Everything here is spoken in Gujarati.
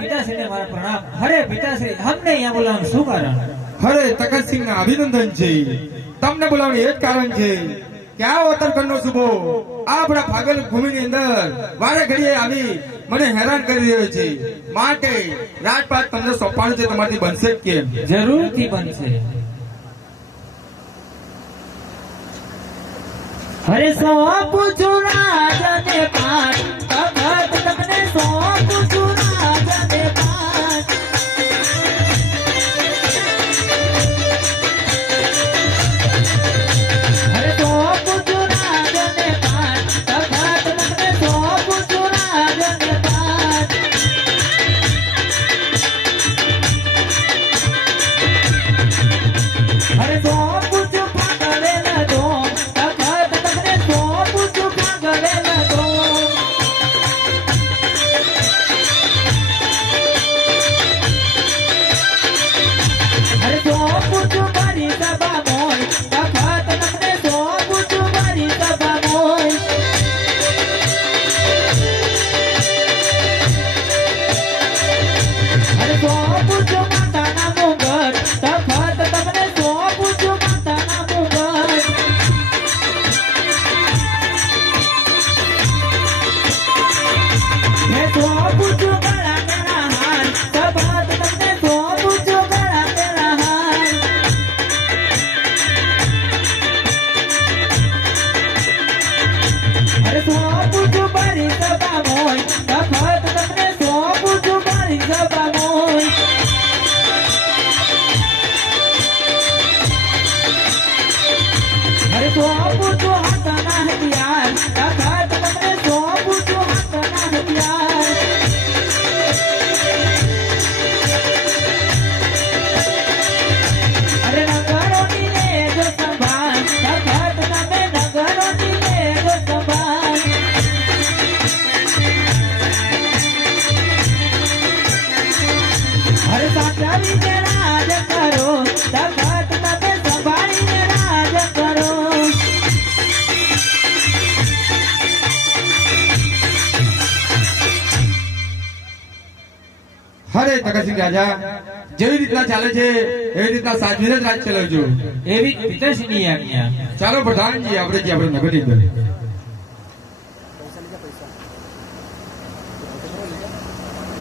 પિતાશ્રીને મારા પ્રણામ. હરે પિતાશ્રી અમને અહીંયા બોલાવવાનું શું કારણ? હરે તકતસિંહ ના અભિનંદન છે. તમને બોલાવવાનું એ જ કારણ છે કે આ શુભો. આ આપણા ફાગલ ભૂમિની અંદર વારે ઘડીએ આવી મને હેરાન કરી રહ્યો છે. માટે રાજપાટ તમને સોંપવાનું છે તમારી બનશે કેમ? જરૂરથી બનશે. હરે સોંપું છું હે તો પૂછું ગળા તેરા હાર તખત તમને તો પૂછું ગળા તેરા હાર અરે તો પૂછું મારી સભા હથિયાર તખત તમને તો પૂછું હાથના હથિયાર હરે તકસિંહ રાજા જેવી રીતના ચાલે છે એવી રીતના સાચવીને જ રાજ ચલાવજો. એવી જ પિતાશ્રીની આજ્ઞા ચાલો પ્રધાનજી આપણે જે આપણે નગરની અંદર